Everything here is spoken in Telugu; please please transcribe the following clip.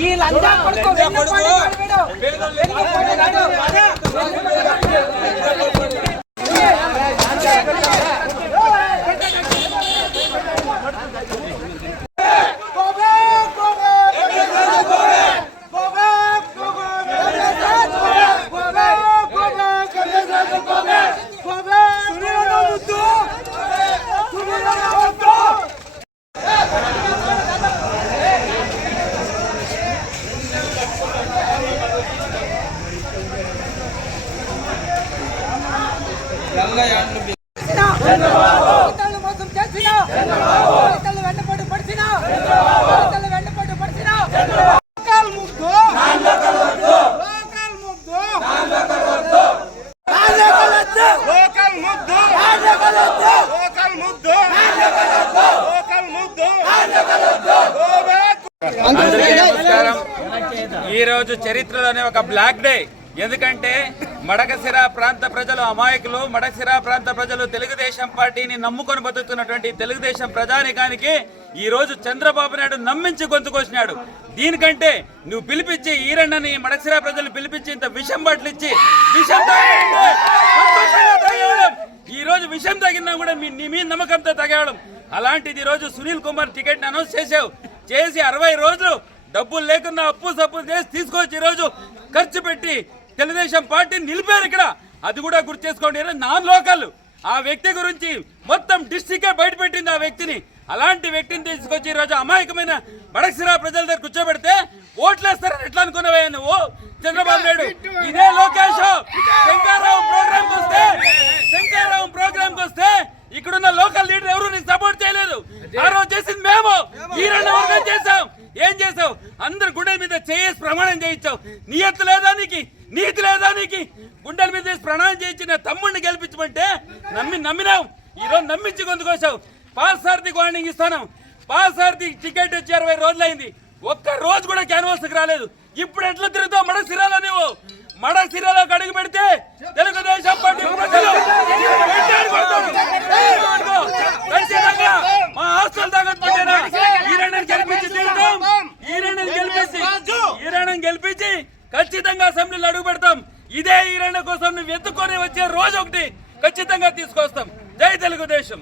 ఈ లంజా కొడుకు వెన్నుపోటు వాడు రోజు చరిత్రలోనే ఒక బ్లాక్ డే. ఎందుకంటే మడకసిర ప్రాంత ప్రజలు అమాయకులు మడకసిర ప్రాంత ప్రజలు తెలుగుదేశం పార్టీని నమ్ముకొని బతుకుతున్నటువంటి తెలుగుదేశం ప్రజానికానికి ఈ రోజు చంద్రబాబు నాయుడు నమ్మించి గొంతుకొచ్చినాడు దీనికంటే నువ్వు పిలిపించి ఈరన్నని మడకసిర ప్రజలు పిలిపించి ఇంత విషం బట్టలు ఇచ్చి విషం ఈ రోజు విషం తగినా కూడా మీ నీ మీద నమ్మకంతో తగేయడం. అలాంటిది ఈ రోజు సునీల్ కుమార్ టికెట్ అనౌన్స్ చేసావు చేసి అరవై రోజులు డబ్బులు లేకుండా అప్పు సప్పు చేసి తీసుకొచ్చి ఈ రోజు ఖర్చు పెట్టి తెలుగుదేశం పార్టీ నిలిపారు ఇక్కడ. అది కూడా గుర్తు చేసుకోండి. Non local. ఆ వ్యక్తి గురించి మొత్తం డిస్టికే బయటపెట్టింది ఆ వ్యక్తిని. అలాంటి వ్యక్తిని తీసుకొచ్చి ఈరోజు అమాయకమైన బడక్సిరా ప్రజల దగ్గర కూర్చోబెడితే ఓట్లేస్తారని ఎట్లా అనుకున్నావే నువ్వు? చంద్రబాబు నాయుడు ఇదే లోకేష్. శంకారావు ప్రోగ్రామ్ వస్తే శంకారావు ప్రోగ్రామ్ వస్తే ఇక్కడున్న లోకల్ లీడర్ ఎవరు? నీకు సపోర్ట్ చేయలేదు. ఆ రోజు చేసింది మేము. ఈ రెండు వర్గం ఏం చేసావు? అందరు గుండెల మీద చేసి ప్రమాణం చేయించావు. నీయత్తు లేదా నీకు? నీతి లేదా నీకు? గుండెల మీద చేసి ప్రమాణం చేయించి నా తమ్ముడిని గెలిపించమంటే నమ్మి నమ్మినావు. ఈ రోజు నమ్మించి గొంతుకోసావు పాల్సార్థి వార్నింగ్ ఇస్తాను. పాసార్థి టికెట్ వచ్చి అరవై రోజులైంది. ఒక్క రోజు కూడా క్యాన్వాస్కి రాలేదు. ఇప్పుడు ఎట్లా తిరుగుతావు? మడ సిరాలో నువ్వు మడ సిరాలో అడుగు పెడితే తెలుగుదేశం పార్టీ ప్రజలు వెంటాడి కొడతారు. పట్టుకో. ఖచ్చితంగా మా హాస్టల్ దాకా పట్టారా ఈరణని గెలిపించి తీరుతాం ఈరణని గెలిపించి ఈరణని గెలిపించి ఖచ్చితంగా అసెంబ్లీలో అడుగు పెడతాం. ఇదే ఈరణ కోసం నువ్వు ఎత్తుకొని వచ్చే రోజు ఒకటి ఖచ్చితంగా తీసుకొస్తాం. జై తెలుగుదేశం.